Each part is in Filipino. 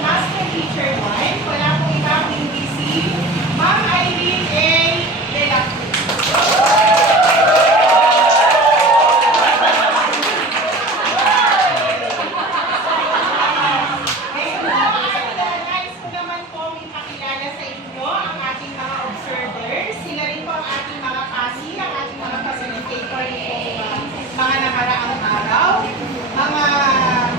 Master Teacher 1. Wala pong iba kung hindi si Ma'am Irene A. De la Cruz. Nais ko naman pong ipakilala sa inyo ang ating mga observers. Sila rin po ang ating mga kasi, ang ating mga facilitator nitong mga nakaraang araw. Mga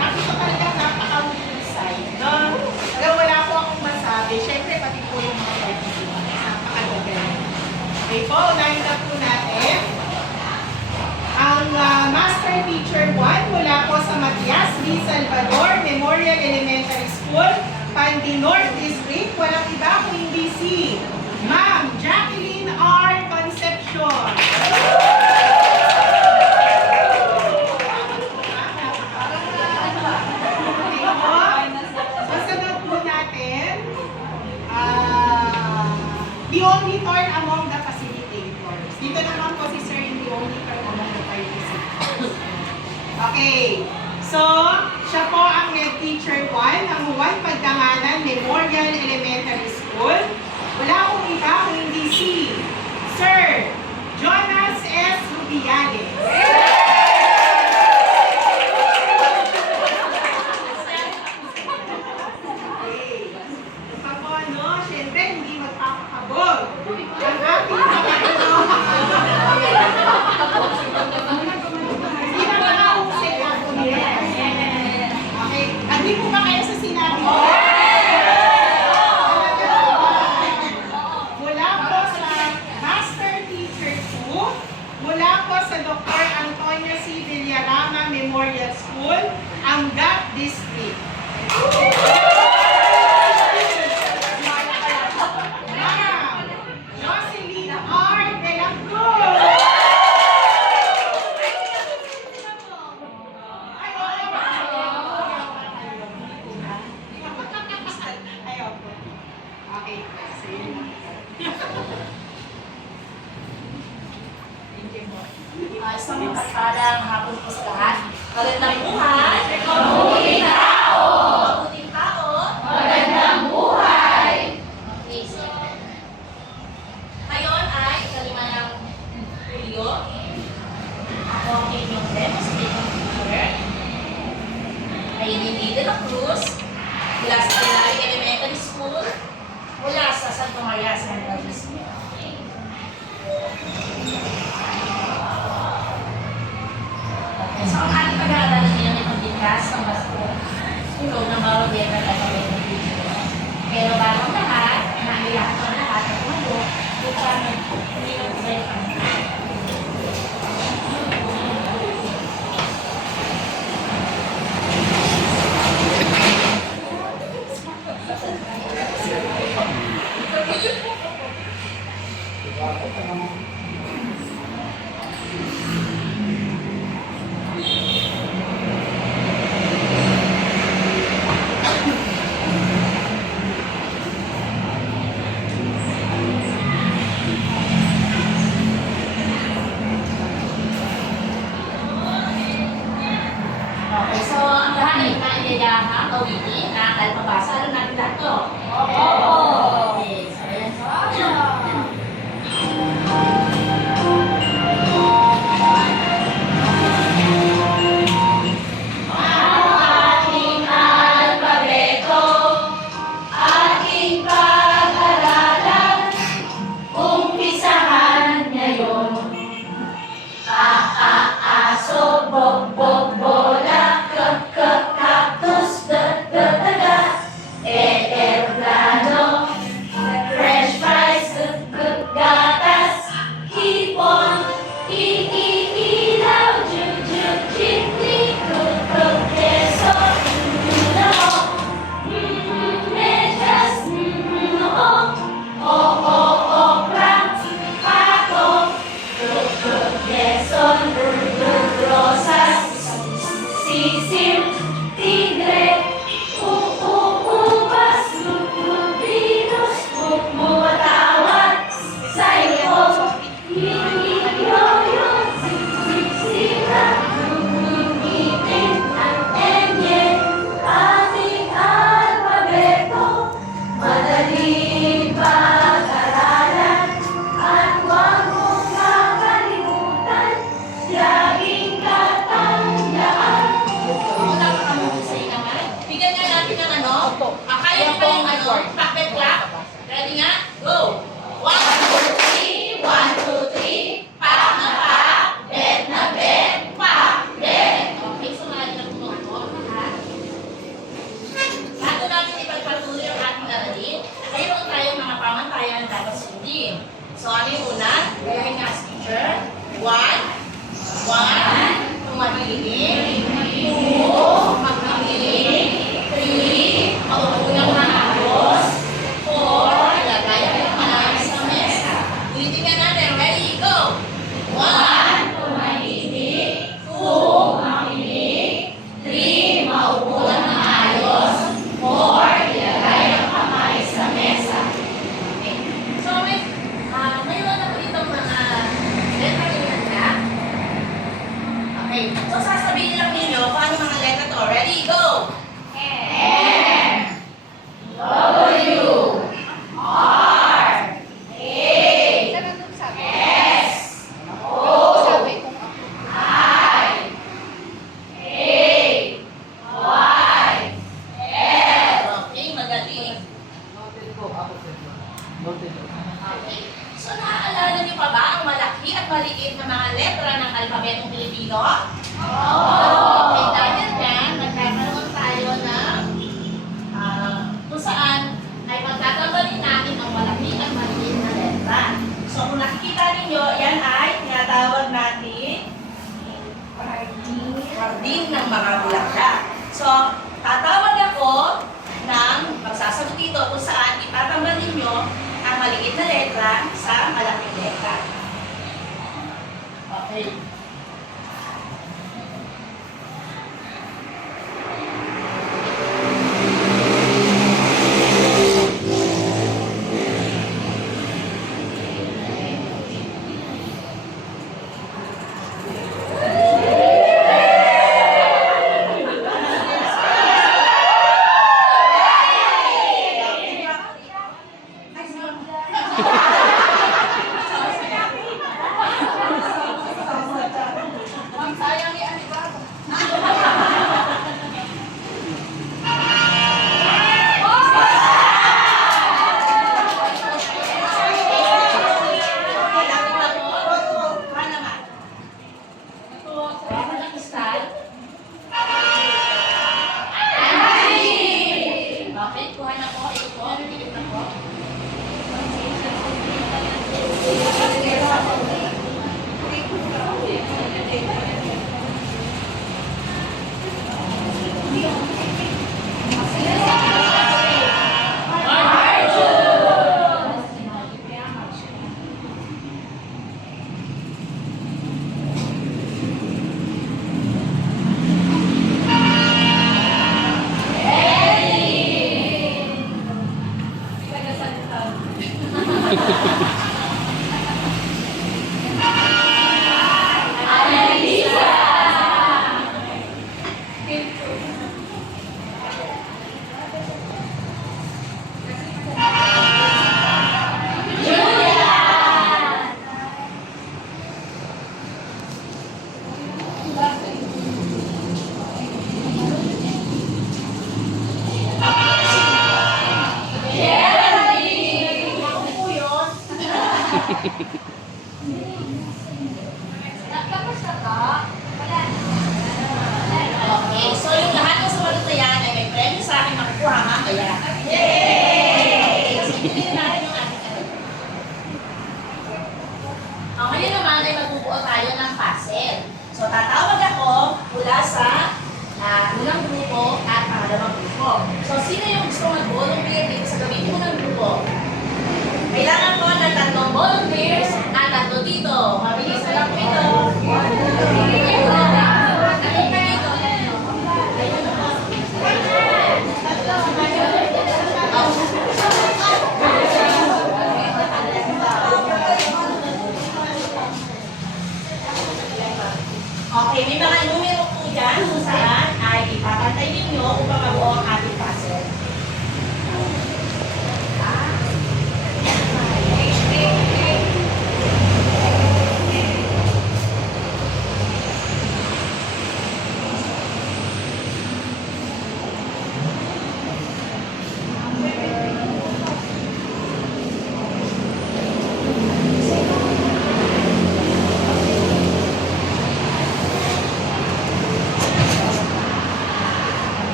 nakita talagang napakahusay, no? Pero wala po akong masabi. Siyempre, pati po yung mga participants. Napakagaling. Okay po, unahin na po natin. Ang Master Teacher 1 mula po sa Matias B. Salvador Memorial Elementary School, Pandi North District. Walang iba kung hindi si Ma'am Jacqueline R. Concepcion. Masagot po natin, the only turn among the facilitators. Dito naman po si Sir yung the only turn among the participants. Okay. So, siya po ang Head Teacher 1 ng Juan Pagdanganan Memorial Elementary School. Wala akong iba kung hindi si Sir Jonas S. Rubiales. Siyempre, hindi magpapakabog. Ang ating hindi na makahusay ako nila. Okay. Agree po ba kayo sa sinabi ko? Mula po sa Master Teacher 2, mula po sa Dr. Antonio C. Villarama Memorial School, Angat District. Isang mapagpalang hapon po sa lahat. Magandang buhay! Mabuting tao! Mabuting tao! Magandang buhay! Okay, so, ngayon ay ikalima ng Hulyo. Ako ang inyong demonstrating teacher. Irene A. de la Cruz, mula sa Pilaring Elementary School, mula sa Santo Maria Central District. So, ang ating pag-aaralan ngayon ay pagbigas ng basto. Ikaw na bawal yan ang gagawin ng video. Pero bago ang lahat, naiyakan ang lahat at umalo, kung paano hindi na po kayo kami. Okay, so ang lahat ay naiyayahan, awitin, at mabasa. Alam natin lahat to? Oo! Okay, so ayan po. Bola, cactus, da, da, da, da, 1, tumahimik. 2, magpangilin. 3, maupo ng maayos. 4, ilagay ang kamay sa mesa. Ulitin ka natin. Ready? Go! 1, tumahimik. 2, makinig. 3, maupo ng maayos. 4, ilagay ang kamay sa mesa. Okay. So, mayroon ako ditong mga letra ganyan na. Okay. So, sasabihin lang ninyo kung ano mga letra to. Ready? Go! M, W, R, A, S, O, I, A, Y, L. Okay, magaling. Okay. So, naaalala niyo pa ba ang malaki at maliit na mga letra ng alpabetong Pilipino? Okay, dahil yan, nagkakaroon tayo ng kung saan ay pagtatambalin natin ang malaki at maliit na letra. So, kung nakikita ninyo, yan ay tinatawag natin hardin ng mga bulaklak. So, tatawag ako ng magsasagot dito kung saan itatambal ninyo ang maliit na letra sa malaking letra. Okay. Okay, kuha na po. Ito po. Ito na po. Okay, so yung lahat ng sumagot na yan ay may premyo sa akin makukuha mamaya. Yay! Sige natin yung ating ngayon naman ay magbubuo tayo ng puzzle. So tatawag ako mula sa unang grupo at pangalawang grupo. So sino yung gusto mag-volunteer dito sa gamitin mo ng grupo? Kailangan ko ng 3 volunteers at 3 dito. Mabilis na lang po ito. Okay, may mga numero po dyan kung saan ay ipapantay ninyo upang mabuo ang ating puzzle.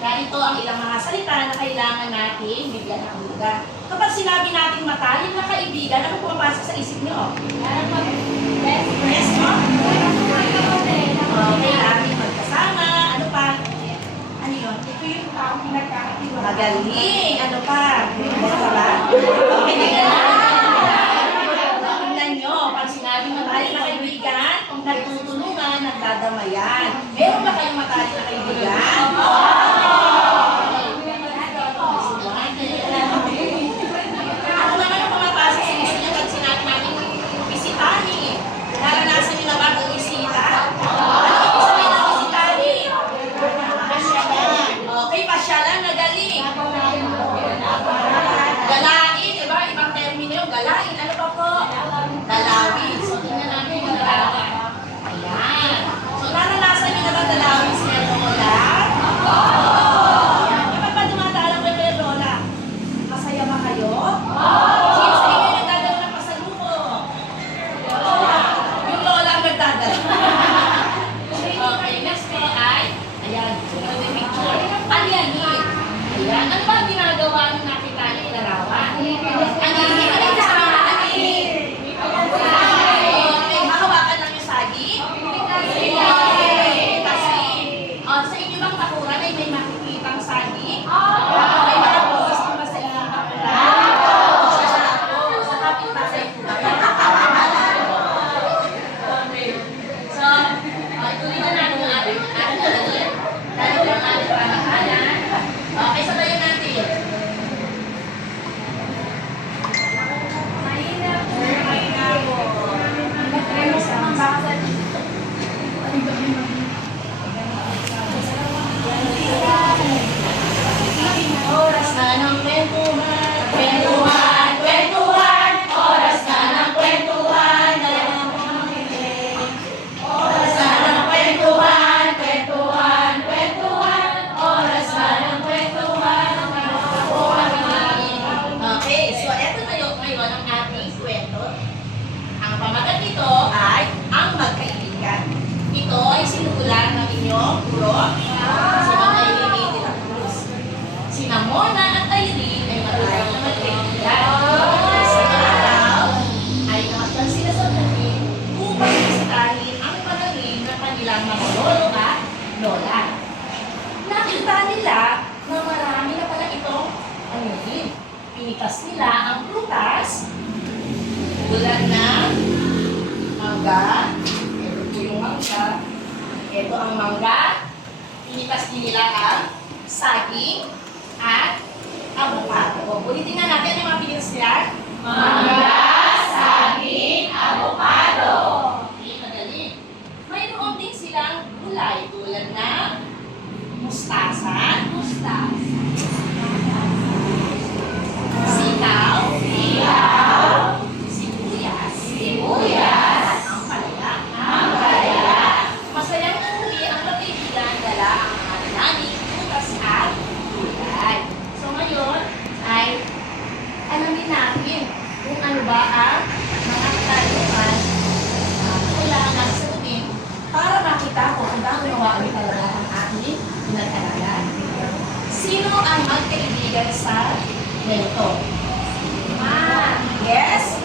Ganito ang ilang mga salita na kailangan natin bigyan ng hulugan. Kapag sinabi natin matalik na kaibigan, ano pumapasok sa isip niyo? Best, no? Okay, lagi magkasama. Ano pa? Ano yun? Ito yung taong pinagkakatiwala. Magaling. Ano pa? Basta ba? Okay, tingnan nyo. Pag sinabing matalik na kaibigan, kung nagtutulungan, nagdadamayan. Meron ba kayong matalik na kaibigan? Ano naman ang pumapasok sa isip nyo pag sinabi natin bisitahin? Naranasan nyo na ba ang bisita? Ano ibig sabihin ng bisitahin? Okay, pasyalan, magaling. Galain, di ba? Ibang termino yung galain. Ano pa po? Dalawin. So, tingnan natin yung dalawin. Ayan. So, naranasan nyo na ba dalawin si Lola? Ayan. Kapag ba dumadalaw kayo kay Lola, masaya ba kayo? Sino sa inyo yung nagdadala ng pasalubong? Yung Lola ang nagdadala. Okay, next po ay, ayan, sunod na picture. Alyanin. Ayan, ano ba ang ginagawa nung nakita niyo yung larawan? Aninin, ano yung sabi na aninin? Okay, mahawakan lang yung saging? Kasi, sa inyo bang bakuran ay may makikitang saging? May mga buwis naman sa inyong bakuran? Sa kapitbahay po ba? Okay. So, ituloy na natin yung ating alin. Dahil yung ating pangalan. Okay, sabayan natin. Oras na ng kwentuhan, kwentuhan, kwentuhan. Oras na ng kwentuhan, oras na ng kwentuhan, kwentuhan, kwentuhan. Oras na ng kwentuhan, okay, so eto na yung ngayon ang ating kwento. Ang pamagat nito ay ang magkaibigan. Ito ay sinugulan ng inyong guro, si Ma'am Irene de la Cruz. Sina Mona at Irene ay matalik na magkaibigan. Sa araw ay nakasyal sila sa tabi upang bisitahin ang pananim ng kanilang mga lolo at lola. Nakita nila na marami na pala itong anuhin. Pinitas nila ang prutas, tulad ng mangga. Ito po yung mangga. Ito ang mangga. Pinitas din nila ang saging at avocado. Ulitin na natin yung mga pinitas nila. Mangga, saging, avocado. Okay, magaling. Mayroon din silang gulay tulad ng mustasa, sitaw, sibuyas, ang palaya. Masayang umuwi ang magkaibigan, dala ang mga nani, butas at gulay. So ngayon ay alamin natin kung ano ba ang mga katanungan na kailangan natin sagutin para makita ko kung bakit nawaan talaga ang ating pinag-aralan. Sino ang magkaibigan sa ganito? Yes?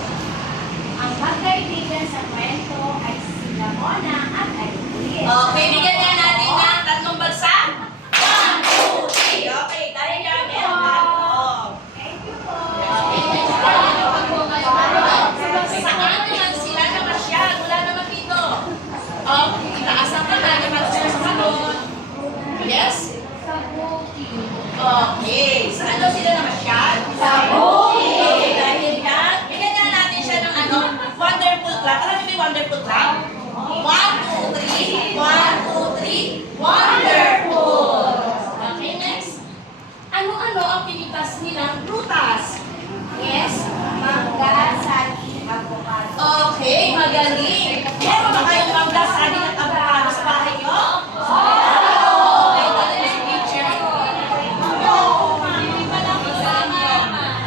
Ang magkaibigan sa kwento ay sila Mona at Irene. Okay, bigyan nga natin ng tatlong bagsak. 1, 2, 3. Okay, dahil yan, meron na. Thank you po. Okay, saan naman sila namasyal? Wala naman dito. Itaas ang kamay, namasyal sa kanon. Yes? Sa booking. Okay, saan daw sila namasyal? Sa bukid. Okay, dahil yan, bigyan nga natin siya ng wonderful clap. Alam niyo ba yung wonderful clap? 1, 2, 3. 1, 2, 3. Wonderful! Okay, next. Ano-ano ang pinitas nilang prutas? Yes? Mangga, saging, avocado. Okay, magaling. Meron ba kayong mangga, saging at avocado sa bahay niyo? Okay, talaga si teacher.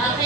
Okay,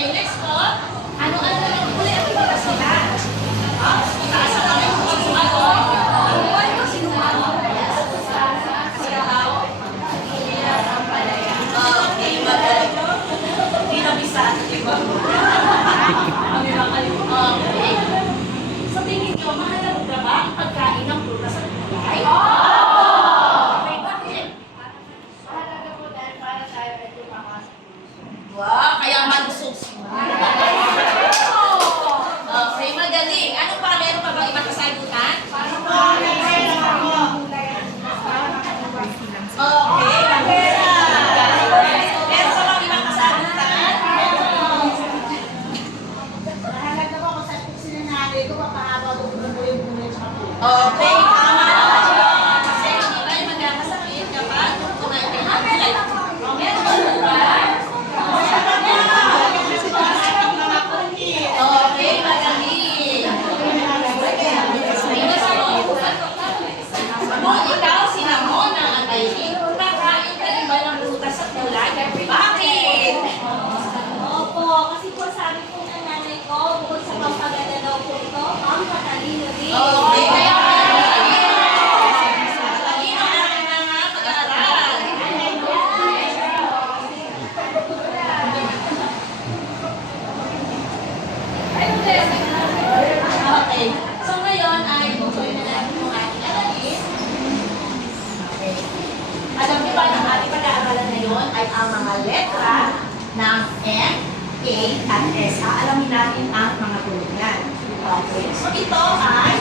ng M, A, at S. Aalamin natin ang mga tulugan. Okay. So ito ay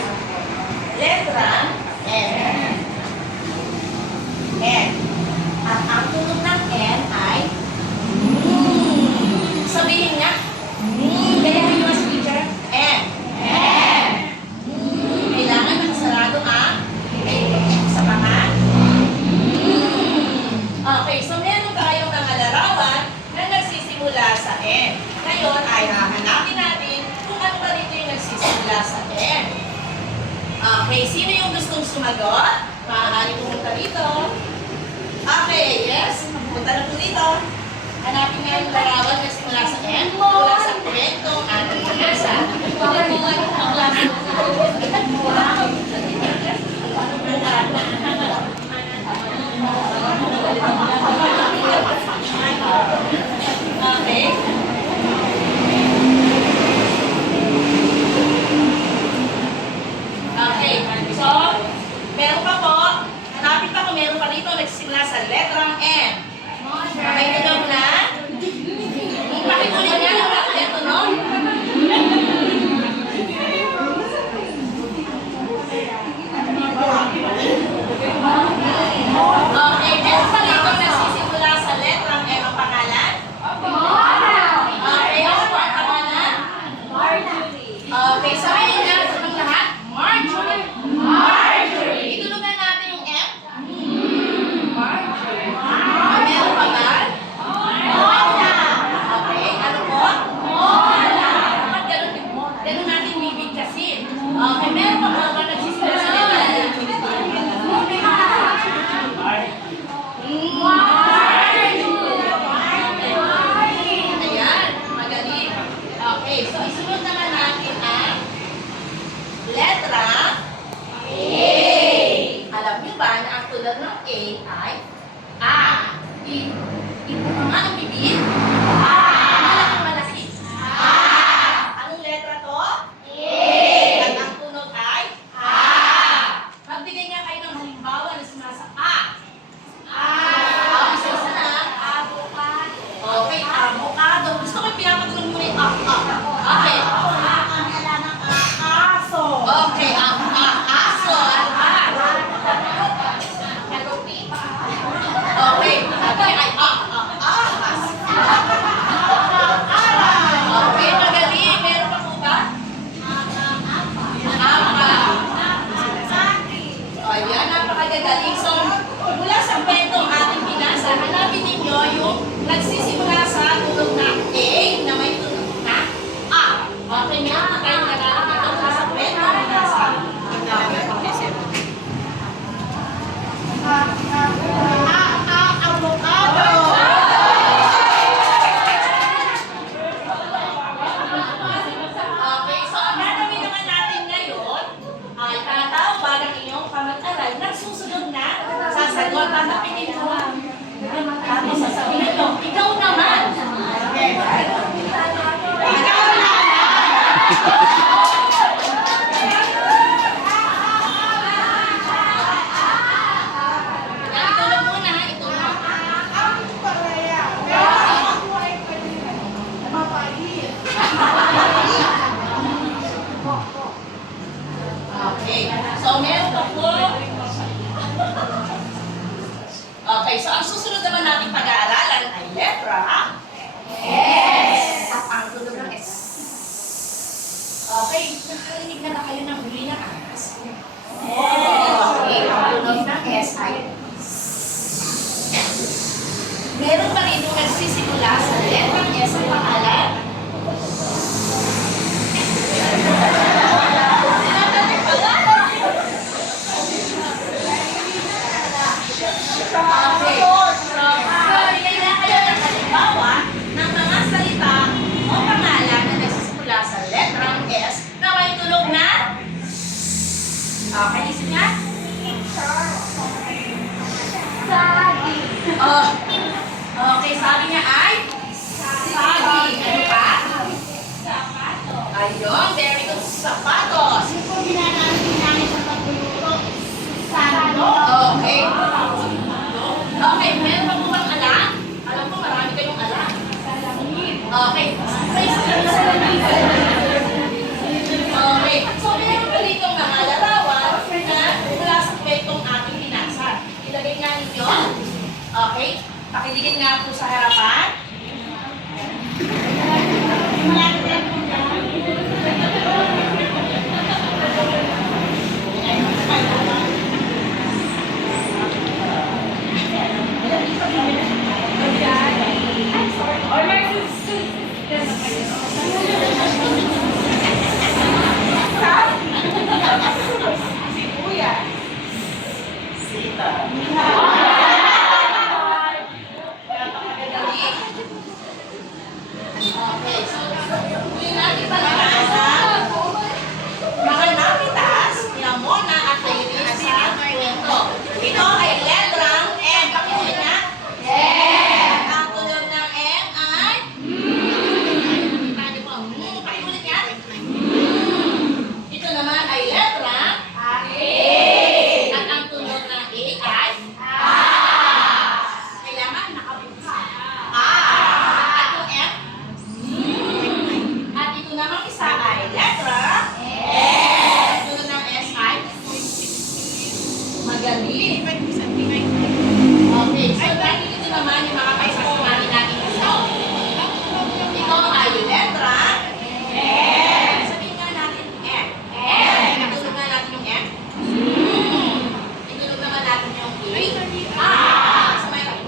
letra N. N. At ang tunog ng N ay sabihin nga. Kaya kayo mas teacher? N. N. Kailangan nakasarado ang sa panga. Okay, so meron tayong mga larawan na nagsisimula sa N. Ngayon ay hahanapin natin kung ano ba dito yung nagsisimula sa N. Okay, sino yung gustong sumagot? Maaari pumunta dito. Okay, yes. Punta na po dito. Hanapin nga yung larawan na simula sa N. Mula sa kwentong ating pag-asa. Okay. Okay. So, meron pa po. Hanapin pa kung meron pa dito nagsisimula sa letrang N. Okay, ito na. Pakikunin nga yung ito, no? Okay, meron pa dito nagsisimula sa letrang N ang pangalan? Okay, ano po ang pangalan? Okay, sabihin nga sa mga lahat, Marjorie. Itulugan natin yung M. Meron pa ba? Okay, ano po? Dapat ganun natin bibigkasin. Okay, meron pa ba nagsisimula sa letrang N? Ayan, magaling. Okay, so isunod naman natin ang letra A. Alam niyo ba na ang tulad ng A ay A? Ito nga ang bibig? Malaking malaki. Anong letra to? At ang tunog ay magbigay nga kayo ng halimbawa na sumasa A. Isa na. Okay, avocado. Gusto ko yung pinapatulong mo rin. Okay. Aso. Okay, aso. Okay, okay, ay ahas. Okay, magaling. Meron pa po ba? Ayan, napakagagaling. So, mula sa kwentong ating binasa, hanapin ninyo yung nagsisimula sa tunog na A na may tunog na A. Okay, meron na tayong nalalang dito mula sa kwentong binasa. Avocado. Okay, so ang gagawin naman natin ngayon ay tatawag ang inyong pamag-aral. Nagsusunod na, sasagot, tatapinin mo. Tapos sasabihin nyo, ikaw naman. Ikaw na. Yan, itulog muna ha, itulog. Ang palaya. Ang buhay pa rin. Mapait. Okay, so meron pa po. Okay, so ang susunod naman nating pag-aaralan ay letra S. At ang tunog ng S. Okay, nakarinig na ba kayo ng huli na ahas? Okay, ang tunog ng S ay meron pa rin yung nagsisimula sa letrang S ang pangalan. Okay. So, bigay na kayo ng halimbawa ng mga salita o pangalan na nagsisimula sa letrang S na may tunog na okay, isip nga? Okay, sabi niya ay saging. Ano Pakidikit nga po sa harapan. Si Kuya. Okay, so tuloy natin palakasan. Mga napitas, nila Mona at Iris sa kwento. Ito ay letrang M. Pakiulit nga. Ang tunog ng M ay pakiulit nga. Ito naman ay letrang at ang tunog ng A ay kailangan nakabuksa. At yung M at ito namang isa ay letra. Tunog ng S ay magaling. Okay, so dahil ito naman yung mga paisasamahin natin ito. Ito ay letra. Sabihin nga natin M. Tunog nga natin yung M. Itunog naman natin yung A. Sabay lang.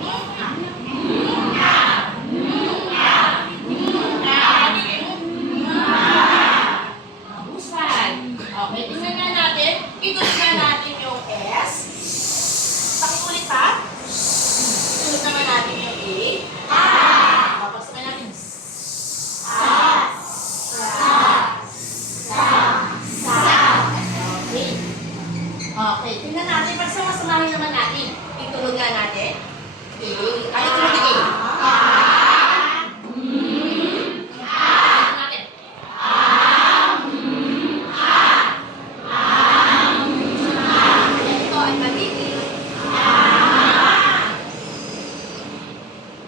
Mabusan. Okay, tingnan nga natin. Itunog nga natin yung S. Pakiulit ha. Itunog naman natin yung A. Tapos naman natin. Okay. Okay, tingnan natin. Pagsama-samahin naman natin. Itunog nga natin. A. Ano itunog yung A? Itunog natin. Ito ay magiging.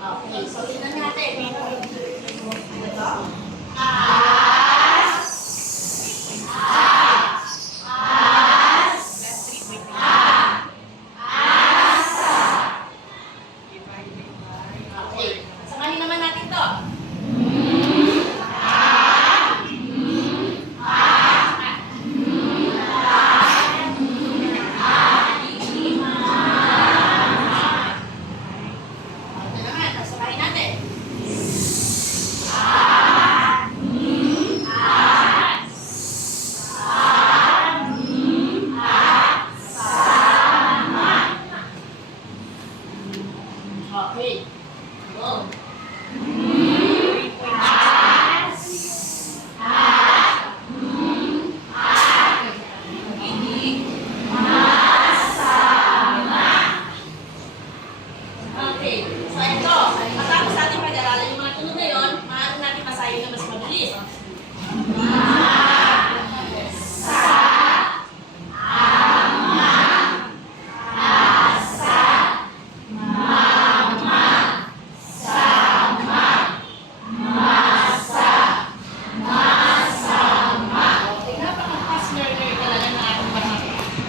Okay, so tingnan natin. Ito. Okay, samahin naman natin to. Ito naman, samahin natin. Okay. Go. Okay. So ito, matapos natin pag-aralan yung mga tunog na yun, maaari natin masahin na mas mabilis. Okay, napaka-fast learner talaga ng ating mga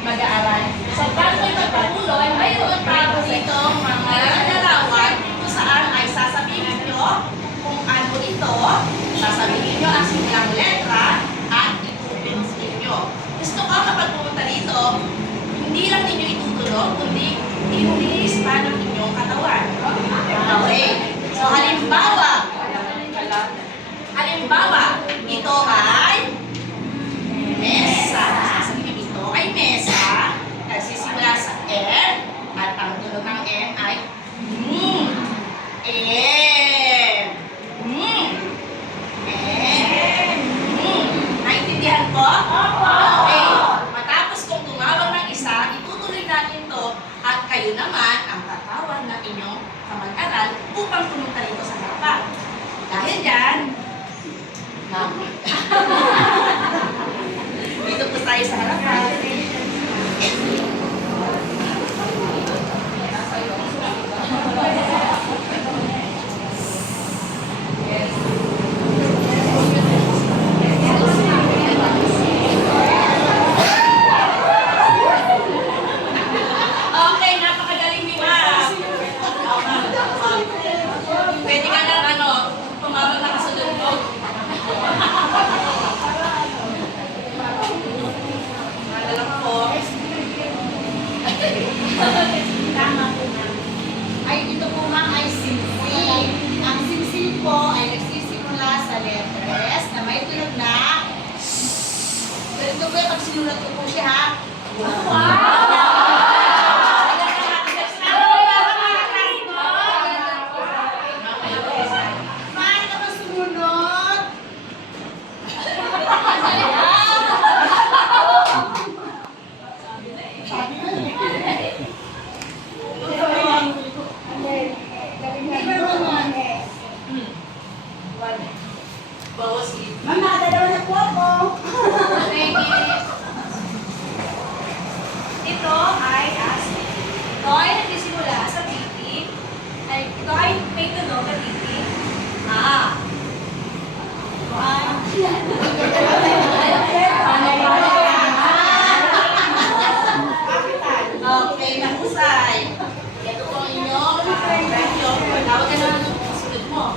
mag-aaral. So, bago ito patuloy, mayroon tayo dito mga larawan kung saan ay sasabihin nyo kung ano ito, sasabihin nyo ang simulang letra at itutuloy nyo. Gusto ko kapag pumunta dito, hindi lang ninyo itutunog, kundi i-release pa ng inyong katawan. Okay. So, halimbawa, ito ay mesa. Sasabihin ito ay mesa. Nagsisimula sa M at ang tunog ng M ay M. Naintindihan ko? Okay. Matapos kong tumawag ng isa, itutuloy natin to at kayo naman ang tatawag ng inyong kamag-aral upang pumunta rito sa harapan. Dahil dyan, dito po tayo sa harapan. Okay, napakagaling ni Ma'am. Paano ka ba sumunod? Ma'am, nakadalawa na po ako. Ito ay acid. Ito ay nagsisimula sa titik. Ito ay may tunog na titik. Okay, nahusay. Ito po ang inyong premyo. Tawag ka na ng sunod mo.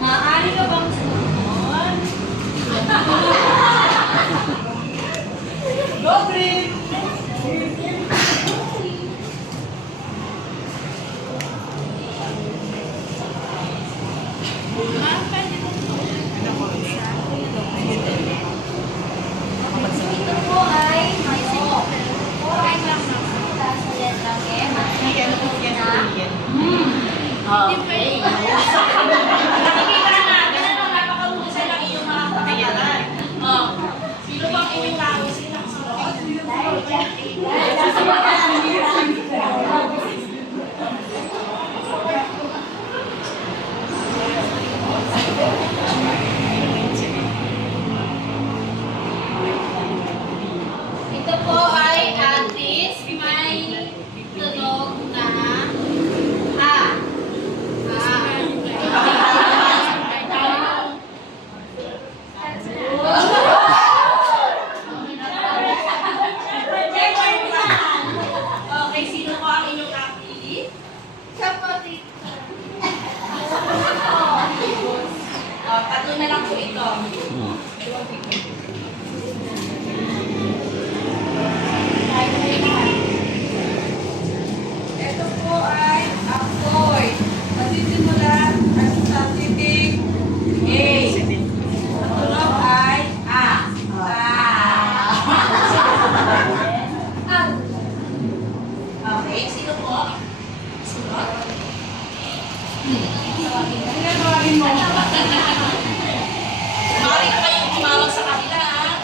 Maaari ka bang sumunod? Go, Green! Ito po ay mayo. Ito ay nagsisimula sa letrang M. Yan po yan po yan. Okay. Nakikita natin ano, napakahusay ng iyong mga pakyalan. Sino bang inyong nausin ang sunod? Ito po ay artist. May tunog na A. Okay, sino po ang inyong napili? Tatlo na lang po ito. Ito po ay apoy. Masisimula at sa titik A. Ang tunog ay A. Okay, sino po? Sunod. Tawagin mo. Maaari ka kayong tumawag sa kanila, ha?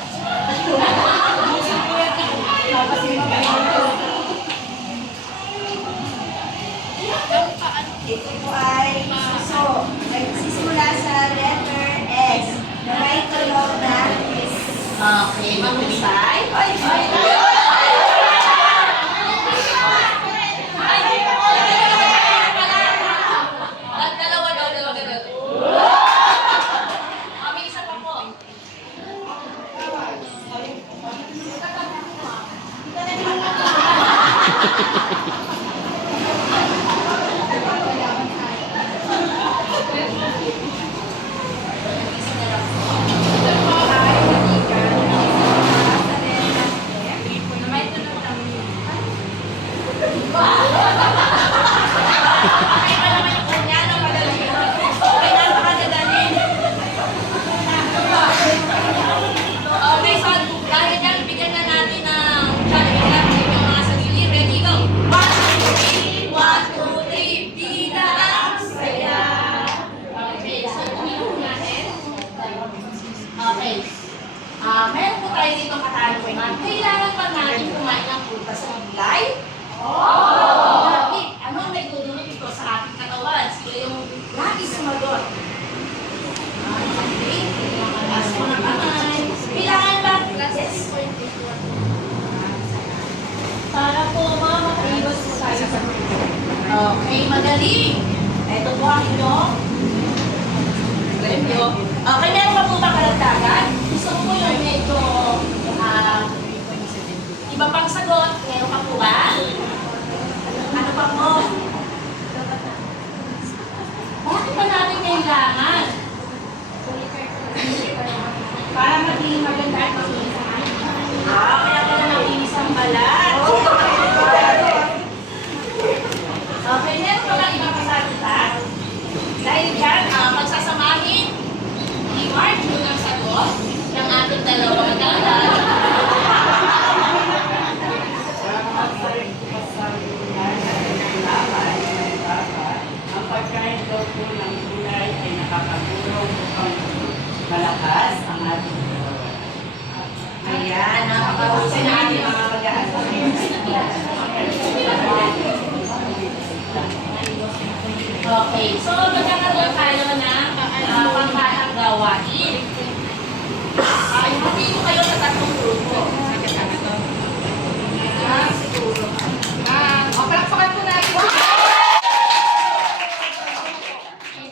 Ito po ay suso. Nagsisimula sa letter S. Na may tunog na S. Okay, mahusay. Dalawa daw. May isa pa po. Okay, so dahil dyan, bigyan na natin ng challenge natin yung mga sarili. Ready, go! 1, 2, 3, 1, 2, 3, di na ang saya. Okay, so tumilong natin. Okay. Meron po tayo dito katanungan. Kailangan ba natin kumain ng prutas sa gulay? Bakit? Ano ang naidudulot ito sa ating katawan? Sino yung lagi sumagot? Okay. Taas mo ng kamay. Kailangan ba? Yes. Para po makaiwas po tayo sa okay, magaling. Ito po ang inyong premyo. Okay, meron pa po ba kalagdagan? Gusto ko po yung medyo iba pang sagot. Meron pa po ba? Ano pa po? Bakit ba natin kailangan? Para maging maganda at makinis ang ating balat. Kaya pala makinis ang balat. Okay, meron pa lang ibang kasagutan. Dahil dyan, magsasamahin ni Mark yung ang sagot ng ating dalawang dalat. po ng gulay ay nakakatulong upang malakas ang ating katawan. Ayan, nakakahusay na ating mga mag-aaral. Okay, so magkakaroon tayo ng panghatang gawain.